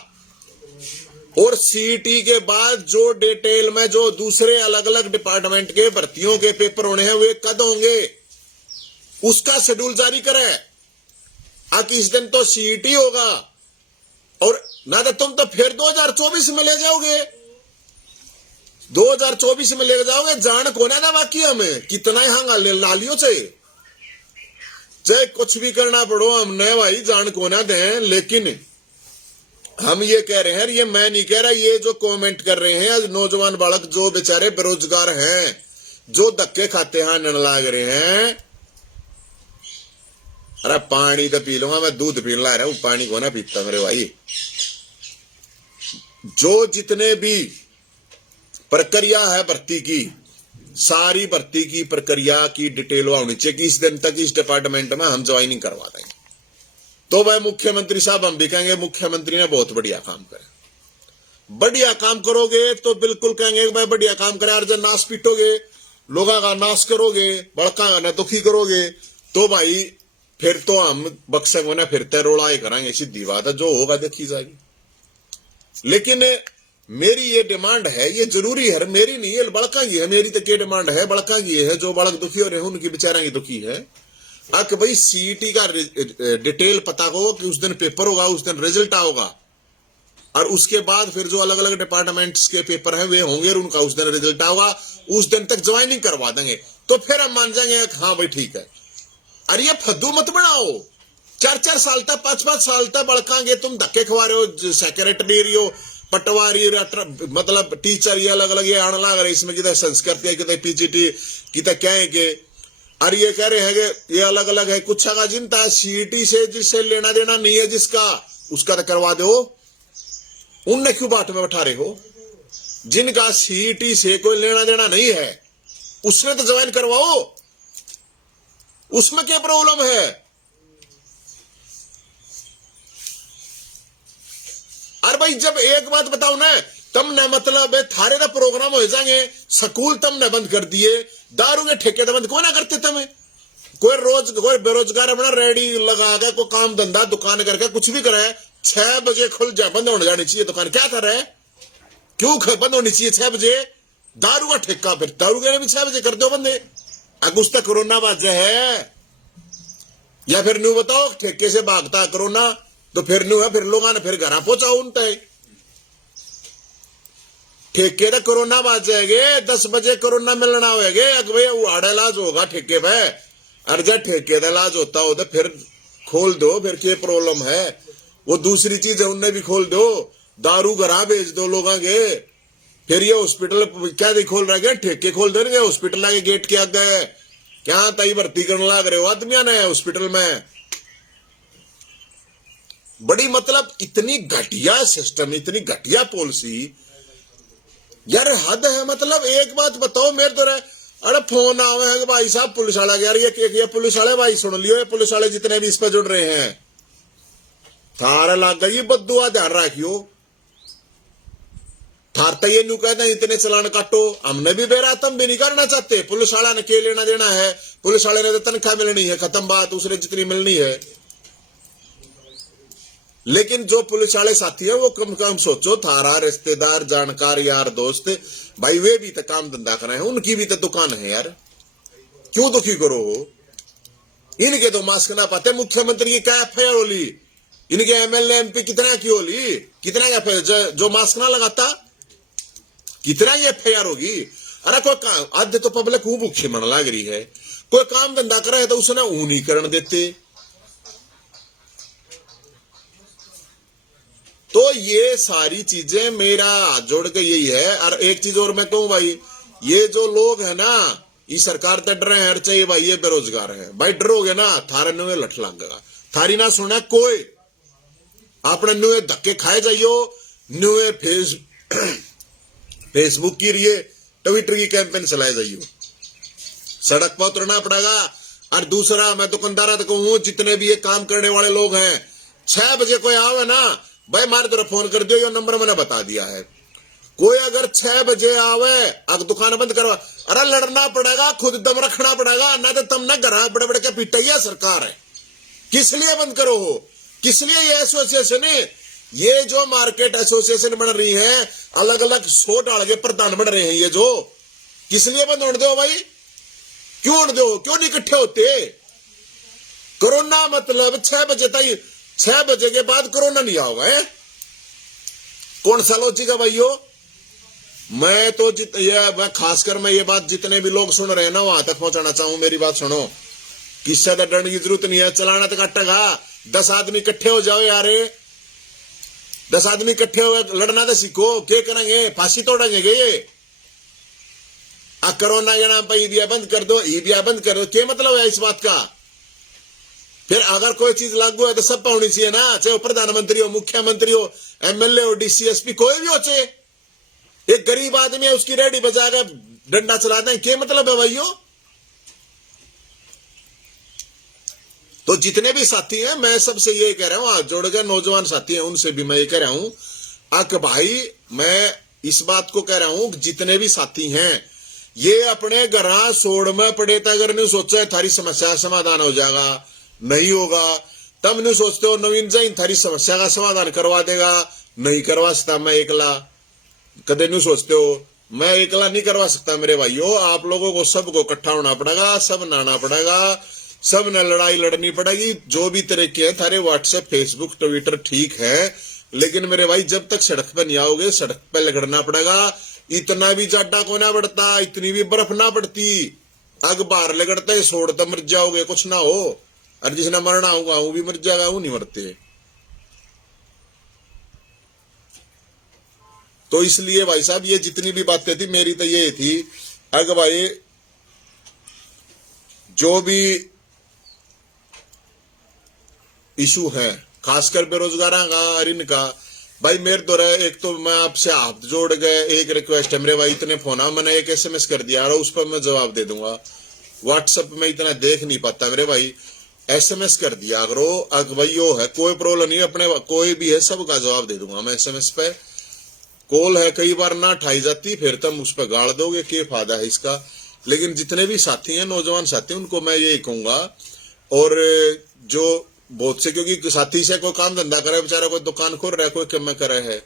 और सीईटी के बाद जो डिटेल में जो दूसरे अलग अलग डिपार्टमेंट के भर्तियों के पेपर होने हैं वे कद होंगे उसका शेड्यूल जारी करे। अब इस दिन तो सीईटी होगा और ना तो तुम तो फिर 2024 में ले जाओगे, 2024 में ले जाओगे। जान को ना बाकी हमें कितना ही लालियो चाहे कुछ भी करना पड़ो हमने भाई जान को ना दें। लेकिन हम ये कह रहे हैं, ये मैं नहीं कह रहा, ये जो कमेंट कर रहे हैं नौजवान बालक जो बेचारे बेरोजगार हैं जो धक्के खाते हैं नन लाग रहे हैं, अरे पानी तो पी लूंगा मैं, दूध पीने ला रहा हूं, पानी को ना पीता मेरे भाई। जो जितने भी प्रक्रिया है भर्ती की, सारी भर्ती की प्रक्रिया की डिटेल होनी चाहिए कि इस दिन तक इस डिपार्टमेंट में हम ज्वाइनिंग करवा देंगे। तो भाई मुख्यमंत्री साहब हम भी कहेंगे मुख्यमंत्री ने बहुत बढ़िया काम करे। बढ़िया काम करोगे तो बिल्कुल कहेंगे भाई बढ़िया काम करे। और जब नाश पीटोगे, लोगों का नाश करोगे, बड़का का दुखी करोगे तो भाई फिर तो हम बक्संग ना फिरते रोड़ा करेंगे। सीधी बात है, जो होगा देखी जाएगी। लेकिन मेरी ये डिमांड है, ये जरूरी है, मेरी नहीं है बड़का की है, मेरी तो क्या डिमांड है बड़का की है। जो बालक दुखी हो रहे हैं उनकी बेचारा की दुखी है। अब भाई सीईटी का डिटेल पता हो कि उस दिन पेपर होगा, उस दिन रिजल्ट आओगा और उसके बाद फिर जो अलग अलग डिपार्टमेंट्स के पेपर हैं वे होंगे और उनका उस दिन रिजल्ट आओगा, उस दिन तक ज्वाइनिंग करवा देंगे तो फिर हम मान जाएंगे हाँ भाई ठीक है। अरे ये फद्दू मत बनाओ, 4-4 साल तक 5-5 साल तक बड़कांगे तुम, धक्के खवा रहे हो। सेक्रेटरी हो, पटवारी, मतलब टीचर, ये अलग अलग ये आने लग रहे इसमें कितना संस्कृत है, कितना पीजीटी, कितना क्या है के। अरे ये कह रहे हैं कि ये अलग अलग है, कुछ का चिंता सीईटी से जिससे लेना देना नहीं है जिसका, उसका तो करवा दो। उनने क्यों बाट में बैठा रहे हो? जिनका सीईटी से कोई लेना देना नहीं है उसने तो ज्वाइन करवाओ, उसमें क्या प्रॉब्लम है? अरे भाई जब एक बात बताओ ना, तुमने मतलब थारे ना प्रोग्राम हो जाएंगे, स्कूल तुमने बंद कर दिए, दारू के ठेके तो बंद क्यों ना करते तुम्हें? कोई बेरोजगार अपना रेडी लगा के कोई काम धंधा दुकान करके कुछ भी करे, 6 बजे खुल जा, बंद होने जानी चाहिए दुकान। क्या कर रहे, क्यों बंद होनी चाहिए 6 बजे? दारू का ठेका, फिर दारू के भी 6 बजे कर दो बंदे। अगुस्त तक कोरोना बाजे है या फिर न्यू बताओ ठेके से भागता कोरोना तो फिर न्यू है, फिर लोगों ने फिर घर पहुंचाओ उनते ठेके तो कोरोना बाज जाएंगे, 10 बजे कोरोना मिलना होएगे। अगवे उड़ाड़ा इलाज होगा ठेके पे, और जब ठेके का इलाज होता हो तो फिर खोल दो, फिर क्या प्रॉब्लम है? वो दूसरी चीज है उनने भी खोल दो, दारू घरा भेज दो लोगों के। फिर ये हॉस्पिटल क्या नहीं खोल रहे, ठेके खोल देंगे हॉस्पिटल के गेट के आगे। क्या तई भर्ती करने लग रहे हो आदमिया ने हॉस्पिटल में? बड़ी मतलब इतनी घटिया सिस्टम, इतनी घटिया पॉलिसी यार, हद है। मतलब एक बात बताओ मेरे तो अरे फोन आवे है भाई साहब पुलिस वाला, यार ये पुलिस वाले भाई सुन लियो, ये पुलिस वाले जितने भी इस पर जुड़ रहे हैं थारा लग गई बदुआ, ध्यान रखियो। थारता ये न्यू कहते हैं इतने चलान काटो, हमने भी बेरा तुम भी नहीं करना चाहते। पुलिस वाला ने क्या लेना देना है? पुलिस वाले ने तो तनख्वाह मिलनी है, खत्म बात, दूसरे जितनी मिलनी है। लेकिन जो पुलिस वाले साथी है वो कम कम सोचो, थारा रिश्तेदार जानकार यार दोस्त भाई वे भी तो काम धंधा कर रहे हैं, उनकी भी तो दुकान है यार, क्यों दुखी करो हो? इनके तो मास्क ना पाते। मुख्यमंत्री की क्या एफआईआर होली, इनके एमएलए एमपी कितना की होली, कितना एफआईआर? जो मास्क ना लगाता कितना ही एफआईआर होगी? अरे कोई काम आधे तो पब्लिक हूं भूखी मन लग रही है, कोई काम धंधा करे तो उसने ऊ नहीं करने देते। तो ये सारी चीजें मेरा हाथ जोड़ के यही है। और एक चीज और मैं कहूं भाई, ये जो लोग है ना ये सरकार तो डरे हैं चाहिए भाई ये बेरोजगार है भाई डरोगे ना थारे नुए लठ लगेगा थारी ना सुना कोई अपने नुए धक्के खाए जाइयो नुए फेसबुक की लिए ट्विटर की कैंपेन चलाए जाइयो सड़क पर उतरना पड़ेगा। और दूसरा मैं दुकानदार तो कहूँ जितने भी ये काम करने वाले लोग हैं 6 बजे कोई आवे ना भाई मारे तरफ फोन कर दियो ये नंबर मैंने बता दिया है कोई अगर 6 बजे आवे अगर दुकान बंद करवा अरे लड़ना पड़ेगा खुद दम रखना पड़ेगा ना तो तुमने घर बड़े बड़े के पिटाइया सरकार है किस लिए बंद करो हो किस लिए ये एसोसिएशन है ये जो मार्केट एसोसिएशन बन रही है अलग अलग 100 डाल के प्रधान बन रहे हैं ये जो किस लिए बंद होने दो भाई क्यों होने दो क्यों नहीं इकट्ठे होते कोरोना मतलब 6 बजे तक 6 बजे के बाद कोरोना नहीं आओगा है कौन सा लॉजिक है भाइयों। मैं तो मैं खासकर मैं ये बात जितने भी लोग सुन रहे हैं ना वहां तक पहुंचाना चाहूं मेरी बात सुनो किससे तो डरने की जरूरत नहीं है चलाना तो कटेगा 10 आदमी इकट्ठे हो जाओ यार 10 आदमी इकट्ठे हो लड़ना तो सीखो क्या करेंगे फांसी तोड़ेंगे ये कोरोना के नाम पर ईबिया बंद कर दो ईबिया बंद कर दो क्या मतलब है इस बात का फिर अगर कोई चीज लागू है तो सब पर होनी चाहिए ना चाहे वो प्रधानमंत्री हो मुख्यमंत्री हो एमएलए हो डीसीएसपी कोई भी हो चाहे एक गरीब आदमी है उसकी रेडी बजाकर डंडा चलाते हैं क्या मतलब है भाइयों। तो जितने भी साथी हैं मैं सबसे ये कह रहा हूं हाथ जोड़ के नौजवान साथी हैं उनसे भी मैं ये कह रहा हूं अक भाई मैं इस बात को कह रहा हूं जितने भी साथी हैं ये अपने घर सोड़ में पड़े था अगर नहीं सोचा थारी समस्या समाधान हो जाएगा नहीं होगा तब नहीं सोचते हो नवीन जैन थारी समस्या का समाधान करवा देगा नहीं करवा सकता मैं एकला कदे नहीं सोचते हो मैं एकला नहीं करवा सकता मेरे भाइयों आप लोगों को सबको इकट्ठा होना पड़ेगा सब नाना पड़ेगा सब ने लड़ाई लड़नी पड़ेगी जो भी तरीके हैं थारे व्हाट्सएप फेसबुक ट्विटर ठीक है लेकिन मेरे भाई जब तक सड़क पे नहीं आओगे सड़क पे लगड़ना पड़ेगा। इतना भी जाडा को ना पड़ता इतनी भी बर्फ ना पड़ती अग बाहर लगड़ते सोड़ तो मर जाओगे कुछ ना हो और जिसने मरना होगा वो भी मर जाएगा वो नहीं मरते। तो इसलिए भाई साहब ये जितनी भी बातें थी मेरी तो ये थी अग भाई जो भी इशू है खासकर बेरोजगारों का और इनका भाई मेरे तो रहे एक तो मैं आपसे हाथ जोड़ गए एक रिक्वेस्ट है मेरे भाई इतने फोन मैंने एक एसएमएस कर दिया और उस पर मैं जवाब दे दूंगा व्हाट्सएप में इतना देख नहीं पाता मेरे भाई एसएमएस कर दिया करो अगवैयो है कोई प्रॉब्लम नहीं अपने कोई भी है सबका जवाब दे दूंगा मैं एसएमएस पे कॉल है कई बार ना उठाई जाती फिर तुम उस पर गाड़ दोगे क्या फायदा है इसका। लेकिन जितने भी साथी हैं नौजवान साथी उनको मैं यही कहूंगा और जो बहुत से क्योंकि साथी से कोई काम धंधा करे बेचारा कोई दुकान खोल रहा है कोई कम करे है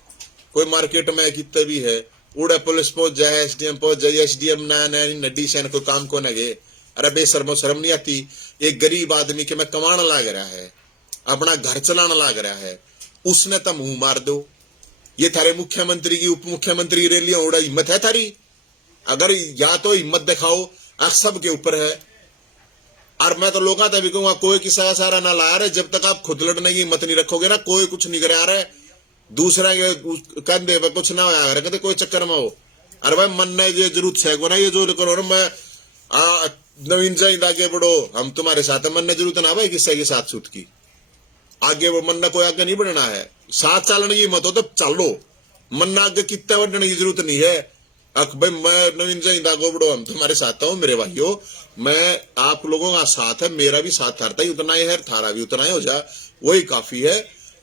कोई मार्केट में कितने भी है उड़ा पुलिस पहुंच जाए एसडीएम पहुंच जाए एसडीएम नड्डी से कोई काम को नगे अरे बेशर्मो शर्म नहीं आती एक गरीब आदमी के मैं कमाना लाग रहा है अपना घर चलाना लाग रहा है उसने तो मुंह मार दो ये थारे मुख्यमंत्री की उप मुख्यमंत्री रैलियां उड़ा हिम्मत है थारी अगर या तो हिम्मत दिखाओ अब सबके ऊपर है। और मैं तो लोगों तभी कहूंगा कोई किसा सारा ना ला रहे जब तक आप खुद लड़ने की हिम्मत नहीं रखोगे ना कोई कुछ नहीं करे आ रहे दूसरा कंधे पे कुछ ना होया करे कहते कोई चक्कर में हो अरे भाई मन ने ये जरूरत है को ना ये जो करो ना मैं नवीन चाहिए आगे बढ़ो हम तुम्हारे साथ है मन ने जरूरत ना भाई किस्से के साथ सूत की आगे वो मन कोई आगे नहीं बढ़ना है साथ चलने की मत हो तो चलो मन आगे कितना बढ़ने की जरूरत नहीं है अख भाई मैं नवीन चाहिए को बढ़ो हम तुम्हारे साथ हूँ मेरे भाइयों मैं आप लोगों का साथ है मेरा भी साथ थारता ही उतना ही है थारा भी उतना ही हो जा वही काफी है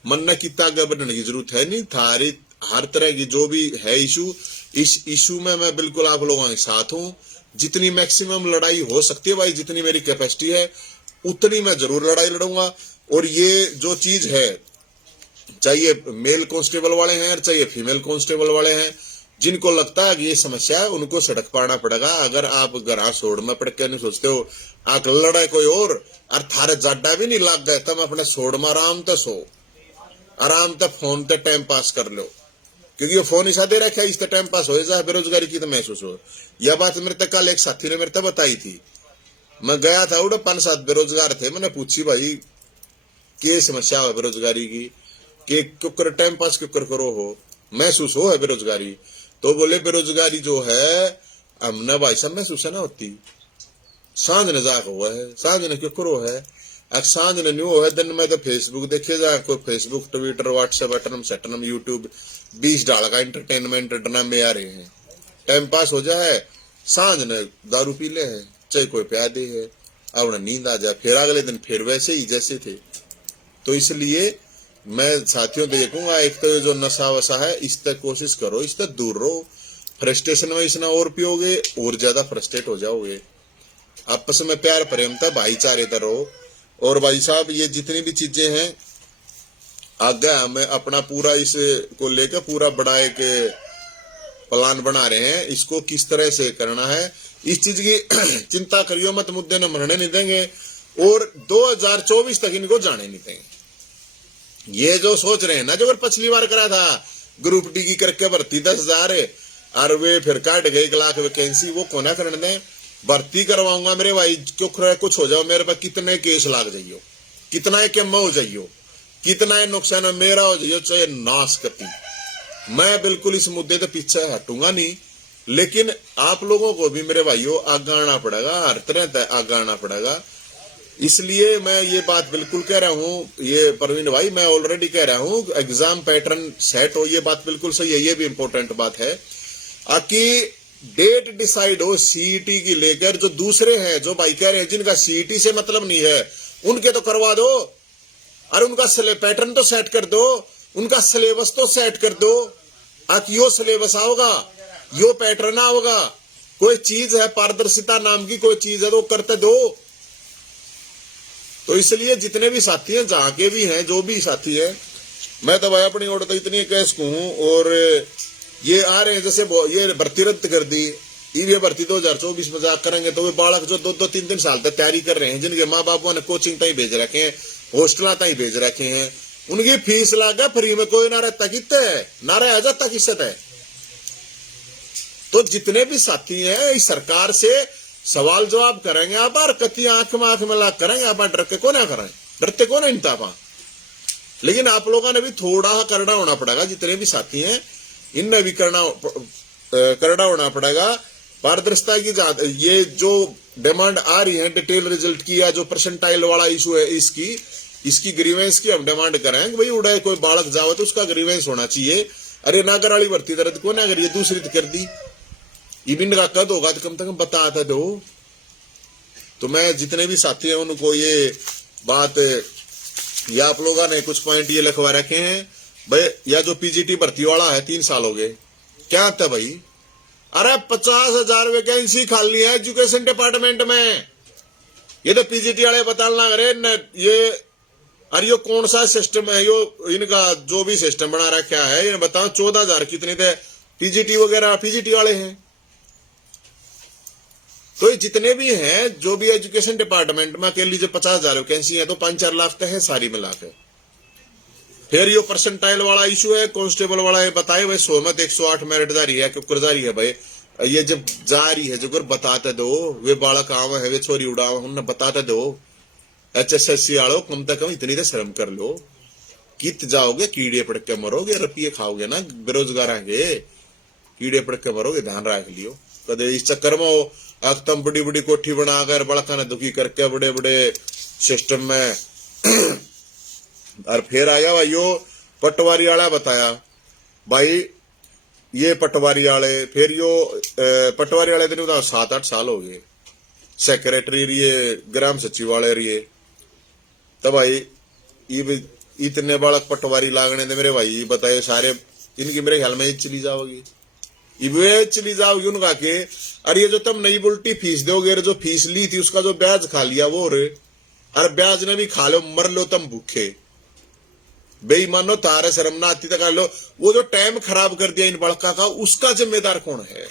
मन ने कितना आगे बढ़ने की जरूरत है नहीं थारी हर तरह की जो भी है इशू इस इशू में मैं बिल्कुल आप लोगों के साथ हूँ जितनी मैक्सिमम लड़ाई हो सकती है भाई जितनी मेरी कैपेसिटी है उतनी मैं जरूर लड़ाई लड़ूंगा। और ये जो चीज है चाहिए मेल कांस्टेबल वाले हैं चाहिए फीमेल कांस्टेबल वाले हैं जिनको लगता है कि ये समस्या है उनको सड़क पाना पड़ेगा। अगर आप घर सोड़ में पड़ के नहीं सोचते हो आप लड़ाई कोई और थारे जाडा भी नहीं लग गए तुम अपने सोड़ में आराम से सो आराम से फोन पे टाइम पास कर लो क्योंकि ये फोन ऐसा दे रखा है इससे टाइम पास हो जाए बेरोजगारी की तो महसूस हो। यह बात मेरे तक कल एक साथी ने मेरे तक बताई थी मैं गया था उड़े 5-7 बेरोजगार थे मैंने पूछी भाई क्या समस्या है बेरोजगारी की कि क्यों टाइम पास क्यों करो हो महसूस हो है बेरोजगारी तो बोले बेरोजगारी जो है हमने भाई साहब महसूस है ना होती सांझ ने जाक हुआ है, सांझ ने क्यों करो है, अब सांझ ने न्यू है, दिन में तो फेसबुक देखे जा, कोई फेसबुक ट्विटर व्हाट्सएप अटनम सटनम यूट्यूब 20 डाल का एंटरटेनमेंट ड्रामे आ रहे हैं, टाइम पास हो जाए। सांझ ने दारू पी ले है, चाहे कोई प्यादे है, अब नींद आ जाए, फिर अगले दिन फिर वैसे ही जैसे थे। तो इसलिए मैं साथियों देखूंगा, एक तो जो नशा वशा है इस तक कोशिश करो, इस तक दूर रहो। फ्रस्ट्रेशन में इसना और पियोगे और ज्यादा फ्रस्ट्रेट हो जाओगे। आपस में प्यार प्रेमता भाईचारे रहो। और भाई साहब ये जितनी भी चीजें हैं आगे हमें अपना पूरा इस को लेकर पूरा बड़ा एक प्लान बना रहे हैं, इसको किस तरह से करना है इस चीज की चिंता करियो मत, मुद्दे न मरने नहीं देंगे और 2024 तक इनको जाने नहीं देंगे। ये जो सोच रहे हैं ना, जो अगर पिछली बार करा था ग्रुप डी की करके भर्ती 10,000 और वे फिर काट गए 1 लाख वैकेंसी, वो कोना करने दें। भर्ती करवाऊंगा मेरे भाई, क्यों कुछ हो जाओ मेरे पास, कितने केस लाग जाइयो, कितना केम हो जाइयो, कितना नुकसान मेरा हो जाइयो, चाहे नाश करती, मैं बिल्कुल इस मुद्दे से पीछे हटूंगा नहीं। लेकिन आप लोगों को भी मेरे भाइयों आगे आना पड़ेगा, हर तरह आगे आना पड़ेगा। इसलिए मैं ये बात बिल्कुल कह रहा हूँ, ये परवीन भाई मैं ऑलरेडी कह रहा हूँ, एग्जाम पैटर्न सेट हो, ये बात बिल्कुल सही है, ये भी इंपॉर्टेंट बात है कि डेट डिसाइड हो सीईटी की लेकर। जो दूसरे हैं जो भाई कह रहे हैं जिनका सीईटी से मतलब नहीं है, उनके तो करवा दो, और उनका पैटर्न तो सेट कर दो, उनका सिलेबस तो सेट कर दो, आकि यो सिलेबस आओगा, यो पैटर्न आओगा, कोई चीज है पारदर्शिता नाम की कोई चीज है तो करते दो। तो इसलिए जितने भी साथी हैं, जहां के भी हैं, जो भी साथी है, मैं तो भाई अपनी ओर तो इतनी कह हूं। और ये आ रहे हैं जैसे ये भर्ती रद्द कर दी, ये भर्ती 2024 में जा करेंगे, तो वे बालक जो 2-2, 3-3 साल तक तैयारी कर रहे हैं, जिनके माँ बापों ने कोचिंग तक भेज रखे हैं, हॉस्टल तक भेज रखे हैं, उनकी फीस लागा फ्री में कोई ना रहता कितने है, ना रह जाता किससे है। तो जितने भी साथी हैं इस सरकार से सवाल जवाब करेंगे आप, और कति आंख में लाग करेंगे आप, डर के को ना करें, डरते को ना इंतापा। लेकिन आप लोगों ने भी थोड़ा करना होना पड़ेगा, जितने भी साथी हैं इनने भी करना होना पड़ेगा। पारदर्शिता की ये जो डिमांड आ रही है डिटेल रिजल्ट की, या जो परसेंटाइल वाला इशू है इसकी ग्रीवेंस की हम डिमांड करें कि भाई उड़ाए कोई बालक जाओ तो उसका ग्रीवेंस होना चाहिए। अरे नागर वाली भर्ती दर्द को ना करिए, दूसरी कर दी, इबिन का कद होगा तो कम से कम बताता दो। तो मैं जितने भी साथी हैं उनको ये बात, या आप लोगों ने कुछ पॉइंट ये लिखवा रखे हैं भाई, या जो पीजीटी भर्ती वाला है 3 साल हो गए, क्या था भाई, अरे 50,000 वैकेंसी खाली है एजुकेशन डिपार्टमेंट में, ये तो पीजीटी वाले बताना करे न, ये अरे यो कौन सा सिस्टम है, यो इनका जो भी सिस्टम बना रखा है, ये बताओ 14,000 कितने थे पीजीटी वगैरह, पीजीटी वाले हैं। तो ये जितने भी हैं जो भी एजुकेशन डिपार्टमेंट में कह लीजिए 50,000 वैकेंसी है, तो 5-4 लाख तक है सारी मिलाकर। फिर ये परसेंटाइल वाला इशू है, कांस्टेबल वाला, ये बताए भाई 100 में 108 मेरिट जारी है, क्यों जा रही है भाई, ये जब जा रही है जो बताते दो, वे बालक आवा है, वे छोरी उड़ावा, उन्हें बताते दो। HSSC वालों कम से कम इतनी तो शर्म कर लो, कित जाओगे कीड़े पड़ के मरोगे, रुपये खाओगे ना, बेरोजगार आगे कीड़े पड़ के मरोगे, ध्यान रख लियो। कदे इस चक्कर में हो तुम बड़ी बड़ी कोठी बनाकर बड़का ने दुखी करके बड़े बड़े सिस्टम में और फिर आया भाई यो पटवारी वाला बताया भाई, ये पटवारी वाले, फिर यो पटवारी वाले दिन बताओ 7-8 साल हो गए, सेक्रेटरी रहिए, ग्राम सचिव वाले रहिए, तब भाई ये इतने बालक पटवारी लागने दे मेरे भाई, बताए सारे इनकी मेरे ख्याल में चली जाओगी, वे चली जाओगी उनका के। अरे ये जो तुम नई उल्टी फीस दोगे, जो फीस ली थी उसका जो ब्याज खा लिया वो रे, अरे ब्याज ने भी खा लो, मर लो तुम भूखे, बेईमानो, तारे शर्म ना आती तक लो। वो जो टाइम खराब कर दिया इन बड़का का, उसका जिम्मेदार कौन है?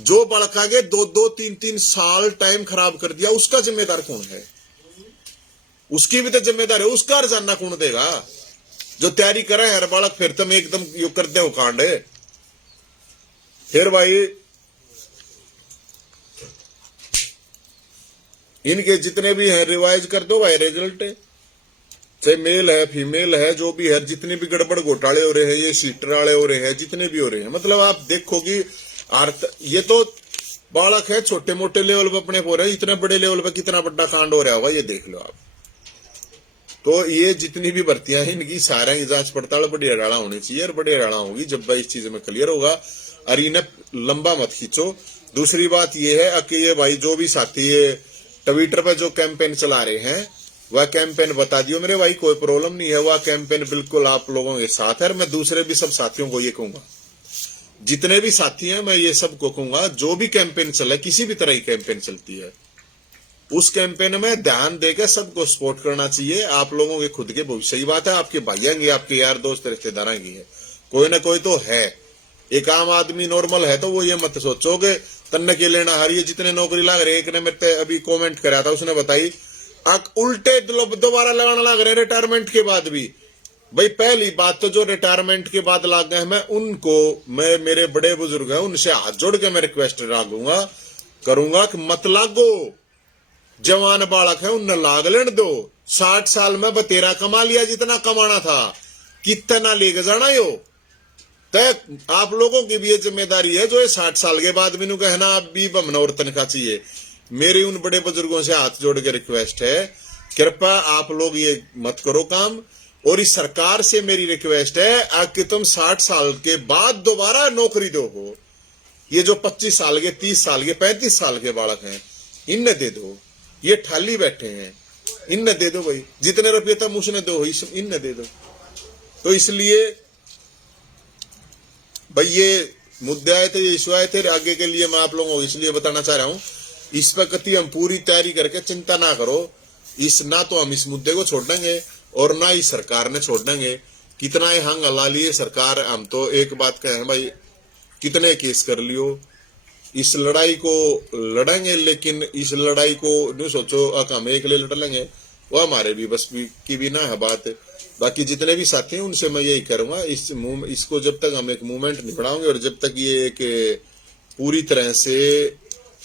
जो बड़का के 2-2, 3-3 साल टाइम खराब कर दिया, उसका जिम्मेदार कौन है? उसकी भी तो जिम्मेदार है, उसका जानना कौन देगा? जो तैयारी करे हर बालक, फिर तुम एकदम यो कर दे कांड। फिर भाई इनके जितने भी हैं रिवाइज कर दो भाई रिजल्ट, चाहे मेल है फीमेल है जो भी है, जितने भी गड़बड़ घोटाले हो रहे हैं, ये सीटर वाले हो रहे हैं, जितने भी हो रहे हैं, मतलब आप देखो कि ये तो बालक है, छोटे मोटे लेवल पे अपने हो रहे हैं, इतने बड़े लेवल पे कितना बड़ा कांड हो रहा होगा ये देख लो आप। तो ये जितनी भी भर्तियां हैं इनकी सारा की जांच पड़ताल बड़ी हड़ाला होनी चाहिए, और बड़ी हड़ाला होगी जब भाई इस चीज में क्लियर होगा। और इन्हें लंबा मत खींचो। दूसरी बात ये है कि ये भाई जो भी साथी ये ट्विटर पे जो कैंपेन चला रहे हैं वह कैंपेन बता दियो मेरे भाई, कोई प्रॉब्लम नहीं है, वह कैंपेन बिल्कुल आप लोगों के साथ है। और मैं दूसरे भी सब साथियों को ये कहूंगा, जितने भी साथी हैं मैं ये सबको कहूंगा, जो भी कैंपेन चले, किसी भी तरह की कैंपेन चलती है, उस कैंपेन में ध्यान देकर सबको सपोर्ट करना चाहिए। आप लोगों के खुद के भविष्य की बात है, आपके भाइयों की, आपके यार दोस्त रिश्तेदारों की है, कोई ना कोई तो है। एक आम आदमी नॉर्मल है तो वो ये मत सोचोगे तन्ने के लेना हर ये जितने नौकरी लाग रहे। एक ने मेरे अभी कमेंट करा था, उसने बताई उल्टे दोबारा लगाना लग रहे रिटायरमेंट के बाद भी। भाई पहली बात तो जो रिटायरमेंट के बाद लाग गए, मैं उनको, मैं मेरे बड़े बुजुर्ग हैं उनसे हाथ जोड़ के मैं रिक्वेस्ट करूंगा कि मत लागो। जवान बालक है उन्हें लाग लेने दो। 60 साल में बतेरा कमा लिया जितना कमाना था, कितना लेके जाना यो तय। आप लोगों की भी ये जिम्मेदारी है जो ये 60 साल के बाद भी कहना आप भी बमना और तनख्वाह चाहिए। मेरी उन बड़े बुजुर्गों से हाथ जोड़ के रिक्वेस्ट है, कृपया आप लोग ये मत करो काम। और इस सरकार से मेरी रिक्वेस्ट है कि तुम 60 साल के बाद दोबारा नौकरी दो हो। ये जो 25 साल के, 30 साल के, 35 साल के बालक हैं इन्हें दे दो। ये ठाली बैठे हैं, इन्हें दे दो भाई, जितने रुपये तब उसने दो इन्हें दे दो। तो इसलिए भाई ये मुद्दे आए थे, ये इशू आए थे, आगे के लिए मैं आप लोगों को इसलिए बताना चाह रहा हूं, इस पर कति हम पूरी तैयारी करके चिंता ना करो। इस ना तो हम इस मुद्दे को छोड़ देंगे और ना ही सरकार ने छोड़ देंगे। कितना ही हंग हला लिए सरकार, हम तो एक बात कहें भाई, कितने केस कर लियो, इस लड़ाई को लड़ेंगे, लेकिन इस लड़ाई को नहीं सोचो कि हम एक ले लड़ लेंगे, वो हमारे भी बस की भी ना है बात। बाकी जितने भी साथी हैं उनसे मैं यही करूंगा, इसको जब तक हम एक मूवमेंट नहीं बढ़ाओगे और जब तक ये एक पूरी तरह से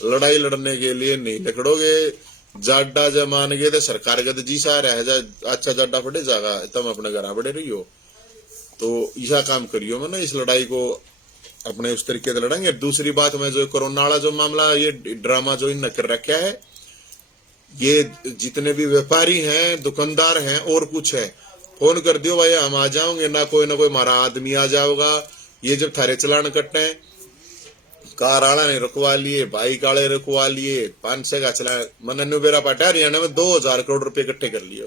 लड़ाई लड़ने के लिए नहीं लड़ोगे, जाडा जब मान गए तो सरकार का तो जी सा रह जा, अच्छा जाडा फटे जागा तब अपने घर बड़े रहियो। तो यह काम करियो मैं ना, इस लड़ाई को अपने उस तरीके से लड़ेंगे। दूसरी बात में जो कोरोना वाला जो मामला, ये ड्रामा जो इन कर रखा है, ये जितने भी व्यापारी हैं, दुकानदार हैं और कुछ है, फोन कर दियो भाई हम आ जाओगे, ना कोई हमारा आदमी आ जाओगा। ये जब थारे चलान कटने, कार आला ने रुकवा लिए, बाइक आले रुकवा लिए, 500 का चला मन बेरा पाटा हरियाणा में 2000 करोड़ रुपए इकट्ठे कर लिए।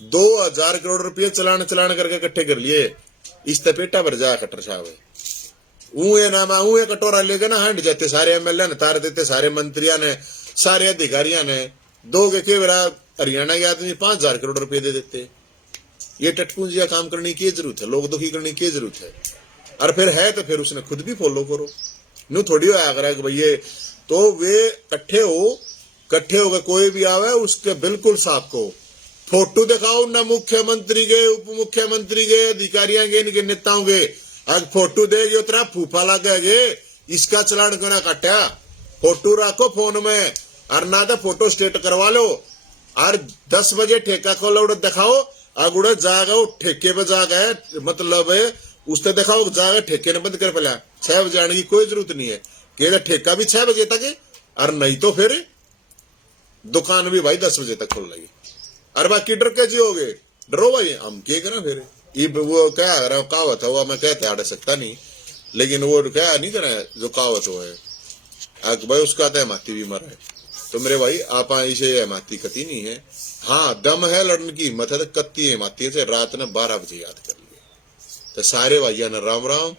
2000 करोड़ रुपये चलान करके इकट्ठे कर लिए। इस तपेटा भर जा कटर साहब ऊए कटोरा लेके ना हंड जाते सारे एमएलए ने, तार देते सारे मंत्रियों ने, सारे अधिकारियों ने। दो के बेरा हरियाणा के आदमी 5000 करोड़ रुपए दे देते। ये टटपूंजिया काम करने की जरूरत है, लोग दुखी करने की जरूरत है। और फिर है तो फिर उसने खुद भी फॉलो करो, नू थोड़ी होया कि भैया। तो वे कट्ठे हो गए, कोई भी आवे उसके बिल्कुल साफ को फोटो दिखाओ ना, मुख्यमंत्री के, उप मुख्यमंत्री के, अधिकारियों के, इनके नेताओं के। आज फोटो देगी उतना फूफा लगेगे, इसका चलान क्यों ना काटा। फोटो रखो फोन में और ना तो फोटो स्टेट करवा लो। और 10 बजे ठेका खोलो दिखाओ, अगुड़ा जागा ठेके पे जागा, मतलब उससे दिखाओ जागा ठेके ने बंद कर पड़ा। 6 बजे आने की कोई जरूरत नहीं है, कि ठेका भी 6 बजे तक है, और नहीं तो फिर दुकान भी भाई 10 बजे तक खोल लगी। अरे बाकी डर के जी हो गए, डरो भाई हम क्या करें फिर। ये वो क्या कहावत हुआ, मैं कहते आड़ सकता नहीं, लेकिन वो क्या नहीं करे जो कहावत हो है भाई, उसका तो माती भी मरा है। तो मेरे भाई आप इसे माती कती नहीं है। हाँ दम है, लड़ने की हिम्मत है तो कत्ती है माती से। रात ने 12 बजे याद कर लिए। तो सारे भाइयों ने राम राम,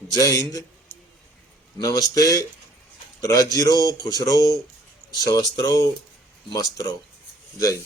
जय हिंद, नमस्ते, राजी रहो, खुश रहो, स्वस्थ रहो, मस्त रहो, जय हिंद।